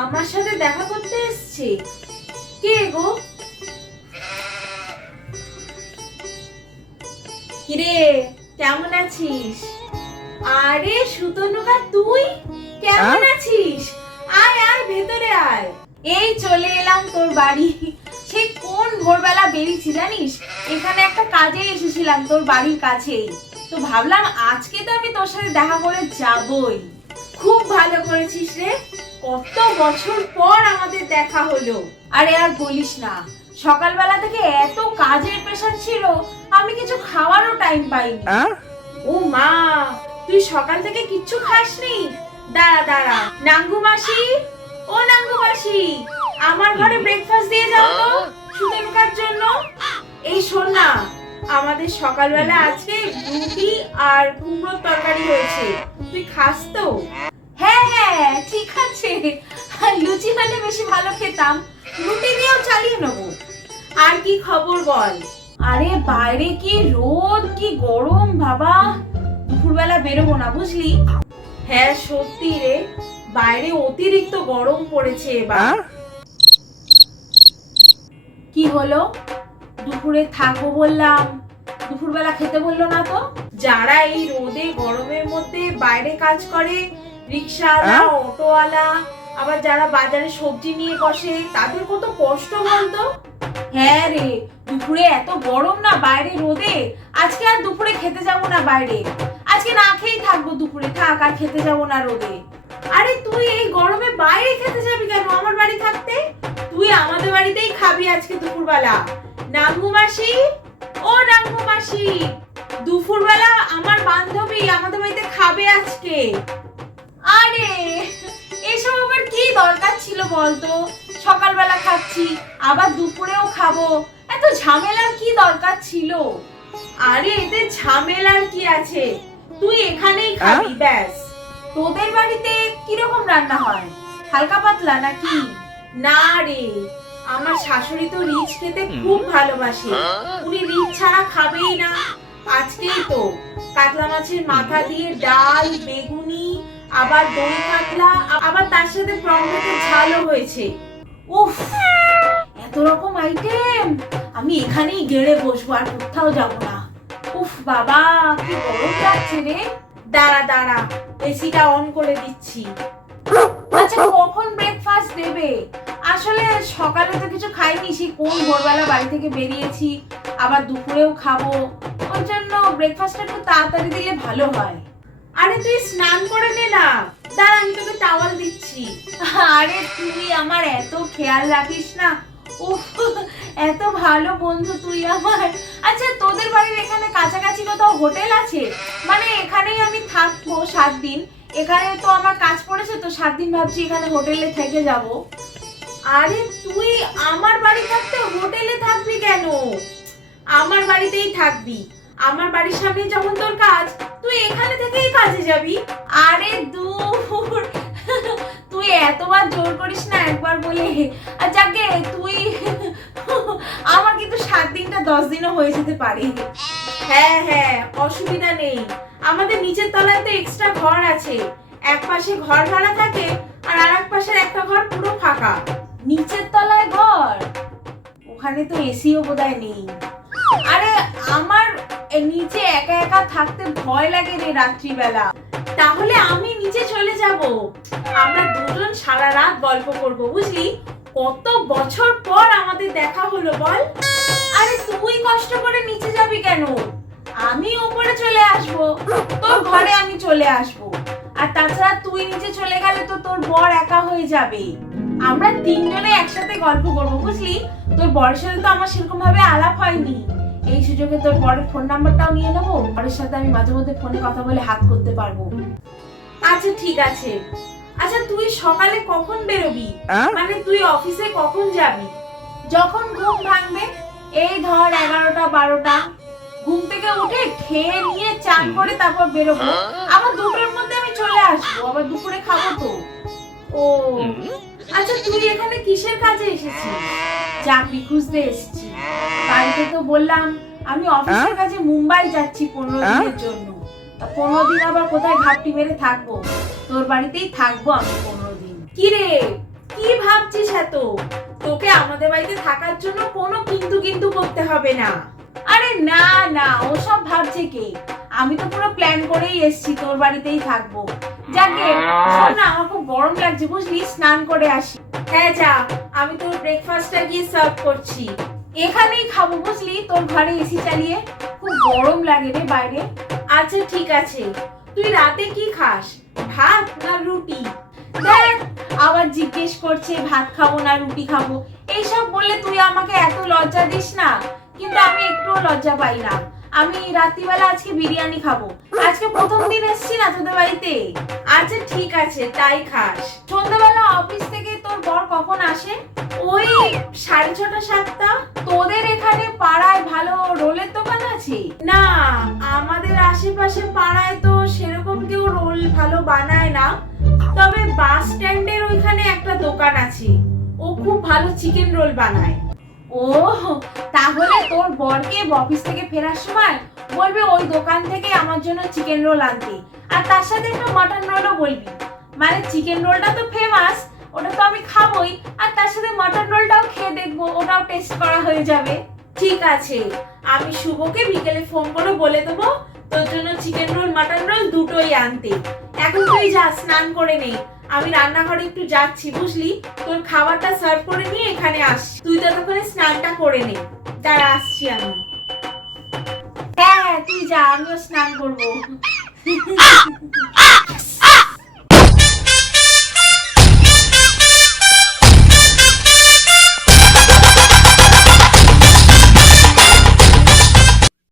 আমার সাথে দেখা করতে এসছে। কে গো? কিরে কেমন আছিস? আরে সুতনুকা তুই কেমন আছিস? আয় আয় ভেতরে আয়। এই চলে এলাম তোর বাড়ি। সেই কোন ভোরবেলা বেরিয়েছি জানিস? এখানে একটা কাজে এসেছিলাম তোর বাড়ির কাছেই। তো ভাবলাম আজকে তো আমি তোর সাথে দেখা করে যাবই। খুব ভালো করেছিস রে। কত বছর পর আমাদের দেখা হলো। আরে আর বলিস না সকালবেলা থেকে এত কাজের প্রেশার ছিল আমি কিছু খাওয়ারও টাইম পাইনি। ও মা তুই সকাল থেকে কিচ্ছু খাসনি? দাঁড়া দাঁড়া। নাঙ্গু মাসি? ও নাঙ্গু মাসি আমার ঘরে ব্রেকফাস্ট দিয়ে যাও তো সুতনুকার জন্য। এই শোন না আমাদের সকালবেলা আজকে রুটি আর কুমড়োর তরকারি হয়েছে। তুই খাস তো? হ্যাঁ ঠিক আছে। লুচি হলে বেশি ভালো খেতাম। রুটি দিয়েও চালিয়ে নেব। আর কি খবর বল? আরে বাইরে কি রোদ কি গরম বাবা। দুপুরবেলা বেরোবো না বুঝলি? হ্যাঁ সত্যি রে। বাইরে অতিরিক্ত গরম পড়েছে এবার। কি হলো? দুপুরে থাকব বললাম। দুপুরবেলা খেতে বলল না তো? যারা এই রোদে গরমের মধ্যে বাইরে কাজ করে রিক্সাওয়ালা অটোওয়ালা আবার যারা বাজারে সবজি নিয়ে বসে তাদের কত কষ্ট বলতো? হ্যাঁ রে দুপুরে এত গরম না বাইরে রোদে? আজকে আর দুপুরে খেতে যাব না বাইরে। আজকে না খেয়েই থাকব দুপুরে থাক আর খেতে যাব না রোদে। আরে তুই এই গরমে বাইরে খেতে যাবি কেন আমার বাড়ি থাকতে? তুই আমাদের বাড়িতেই খাবি আজকে দুপুরবেলা। নাঙ্গু মাসি? ও নাঙ্গু মাসি দুপুরবেলা আমার বান্ধবী আমাদের বাড়িতে খাবে আজকে। আরে এসব আবার কি দরকার ছিল বলতো? সকালবেলা খাচ্ছি আবার দুপুরেও খাব। এত ঝামেলার কি দরকার ছিল? আরে এতে ঝামেলার কি আছে? তুই এখানেই খাবি ব্যাস। তোদের বাড়িতে কীরকম রান্না হয়? হালকা পাতলা নাকি? না রে আমার শাশুড়ি তো রিচ খেতে খুব ভালোবাসে। উনি রিচ ছাড়া খাবেই না। আজকেই তো কাতলা মাছের মাথা দিয়ে ডাল বেগুনি আবার দই কাতলা আবার তার সাথে প্রমলেটের ঝালও হয়েছে। উফ, এত রকম আইটেম আমি এখানেই গেড়ে বসবো, আর কোথাও যাব না। উফ, বাবা, কি গরম লাগছে রে। দাঁড়া দাঁড়া, এসিটা অন করে দিচ্ছি। আচ্ছা কখন ব্রেকফাস্ট দেবে? আসলে সকালে তো কিছু খাইনি, সেই কোন ভোরবেলা বাড়ি থেকে বেরিয়েছি, আবার দুপুরেও খাব। ওর জন্য ব্রেকফাস্টটা একটু তাড়াতাড়ি দিলে ভালো হয়। আরে তুই স্নান করে নে না। দাঁড়া আমি তোকে টাওয়াল দিচ্ছি। আরে তুই আমার এত খেয়াল রাখিস না। উফ এত ভালো বন্ধু তুই আমার। আচ্ছা তোদের বাড়ির এখানে কাছাকাছি কোথাও হোটেল আছে? মানে এখানেই আমি থাকব সাত দিন। এখানে তো আমার কাজ পড়েছে তো সাত দিন ভাবছি এখানে হোটেলে থেকে যাব। আরে তুই আমার বাড়ি থাকতে হোটেলে থাকবি কেন? আমার বাড়িতেই থাকবি। আমার বাড়ির সামনে যখন তোর কাজ তুই এখানে থেকেই কাজে যাবি? আরে দূর। তুই এতবার জোর করিস না একবার বলে। আর যাকে, তুই আমার কিন্তু সাত দিনটা দশ দিনও হয়ে যেতে পারে। হ্যাঁ হ্যাঁ অসুবিধা নেই। আমাদের নিচের তলায় তো এক্সট্রা ঘর আছে। এক পাশে ঘর ভাড়া থাকে আর আর এক পাশের একটা ঘর পুরো ফাঁকা। নিচের তলায় ঘর? ওখানে তো এসিও বোধহয় নেই। নিচে একা একা থাকতে ভয় লাগে রে রাত্রিবেলা। তাহলে আমি নিচে চলে যাব। আমরা দুজন সারা রাত গল্প করব, বুঝলি? কত বছর পর আমাদের দেখা হলো বল। আরে তুই কষ্ট করে নিচে যাবি কেন? আমি ওপরে চলে আসব, তোর ঘরে আমি চলে আসব। আর তাছাড়া তুই নিচে চলে গেলে তো তোর বর একা হয়ে যাবে। আমরা তিনজনে একসাথে গল্প করব, বুঝলি? তোর বরের সাথে তো আমার সেরকম ভাবে আলাপ হয়নি। এই সুযোগে তোর বরের ফোন নাম্বারটাও নিয়ে নেব? বরের সাথে আমি মাঝে মধ্যে ফোনে কথা বলে হাত করতে পারব। আচ্ছা ঠিক আছে। আচ্ছা তুই সকালে কখন বেরোবি? মানে তুই অফিসে কখন যাবি? যখন ঘুম ভাঙবে এই ধর এগারোটা বারোটা ঘুম থেকে উঠে খেয়ে নিয়ে চান করে তারপর বেরোবো। আবার দুপুরের মধ্যে আমি চলে আসব আবার দুপুরে খাব তো। ও। আচ্ছা তুই এখানে কিসের কাজে এসেছিস? চাকরি খুঁজতে এসেছি বাড়িতে তো বললাম আমি অফিসের কাজে মুম্বাই যাচ্ছি পনেরো দিনের জন্য। পনেরো দিন আবার কোথায় ঘাপটি মেরে থাকব? তোর বাড়িতেই থাকব আমি পনেরো দিন। কি রে? কি ভাবছিস এত? তোকে আমাদের বাড়িতে থাকার জন্য কোনো কিন্তু কিন্তু করতে হবে না। আরে না না ওসব ভাবছে কে? আমি তো পুরো প্ল্যান করেই এসেছি তোর বাড়িতেই থাকব। যাকে শোন না আমার খুব গরম লাগছে বুঝলি? স্নান করে আসি। হ্যাঁ যা আমি তোর ব্রেকফাস্টটা গিয়ে সার্ভ করছি। এখানেই খাব বুঝলি, তোর ঘরে এসি চালিয়ে। খুব গরম লাগে রে বাইরে। আচ্ছা ঠিক আছে। তুই রাতে কি খাস? ভাত না রুটি? দেখ, আবার জিজ্ঞেস করছে, ভাত খাব না রুটি খাব? এইসব বললে তুই আমাকে এত লজ্জা দিস না? কিন্তু আমি একটুও লজ্জা পাই না। আমি রাত্রিবেলা আজকে বিরিয়ানি খাব। আজকে প্রথম দিন এসেছি না তোদের বাড়িতে? আচ্ছা ঠিক আছে, তাই খাস। সন্ধ্যাবেলা অফিস থেকে তোর বর কখন আসে? ওই সাড়ে ছটা, সাতটা। তোদের এখানে পাড়ায় ভালো রোলের দোকান আছে? না আমাদের আশেপাশে পাড়ায় তো সেরকম কেউ রোল ভালো বানায় না। তবে বাস স্ট্যান্ডের ওইখানে একটা দোকান আছে। ও খুব ভালো চিকেন রোল বানায়। ও তাহলে তোর বরকে অফিস থেকে ফেরার সময় বলবে ওই দোকান থেকে আমার জন্য চিকেন রোল আনতে। আর তার সাথে একটা মাটন রোলও বলবি। মানে চিকেন রোলটা তো ফেমাস ওটা তো আমি খাবোই, আর তার সাথে মাটন রোলটাও খেয়ে দেখব, ওটাও টেস্ট করা হয়ে যাবে। ঠিক আছে, আমি শুভকে বিকেলে ফোন করে বলে দেবো, তোর জন্য চিকেন রোল মাটন রোল দুটোই আনতে। এখন তুই যা, স্নান করে নে। আমি রান্নাঘরে একটু যাচ্ছি, বুঝলি? তোর খাবারটা সার্ভ করে নিয়ে এখানে আস। তুই ততক্ষণে স্নানটা করে নে। তারা আসছি আমি। হ্যাঁ হ্যাঁ তুই যা, আমিও স্নান করব।